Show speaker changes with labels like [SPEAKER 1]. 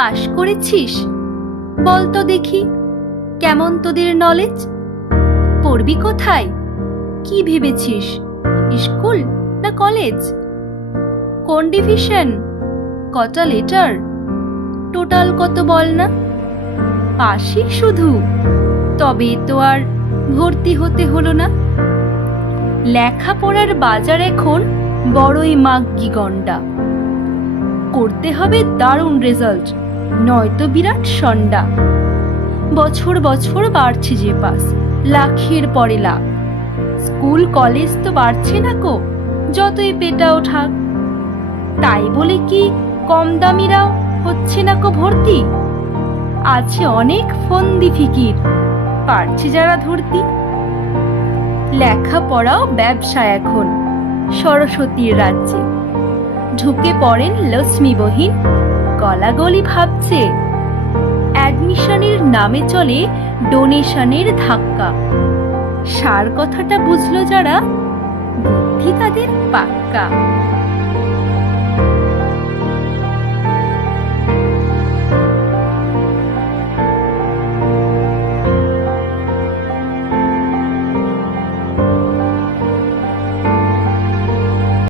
[SPEAKER 1] পাশ করেছিস? বল তো দেখি, কেমন তোদের নলেজ পড়বি কোথায়? কি ভেবেছিস? স্কুল না কলেজ কোন ডিভিশন কটা লেটার টোটাল কত বল না? পাশই শুধু, তবে তো আর ভর্তি হতে হলো না। লেখাপড়ার বাজার এখন বড়ই মাগ্গি গন্ডা করতে হবে দারুণ রেজাল্ট নয়তো বিরাট সন্ডা। বছর বছর বাড়ছে যে পাস, লাখের পরে লাখ। স্কুল, কলেজ তো বাড়ছে না কো, যতই পেটাও ঠাক তাই বলে কি কম দামিরাও হচ্ছে না কো ভর্তি? আছে অনেক ফন্দি ফিকির, পারছে যারা ধরতি। লেখাপড়াও ব্যবসা এখন, সরস্বতীর রাজ্যে। ঢুকে পড়েন লক্ষ্মী বহিন গলাগলি ভাবছে। অ্যাডমিশনের নামে চলে ডোনেশনের ধাক্কা। সার কথাটা বুঝলো যারা বুদ্ধি তাদের পাক্কা।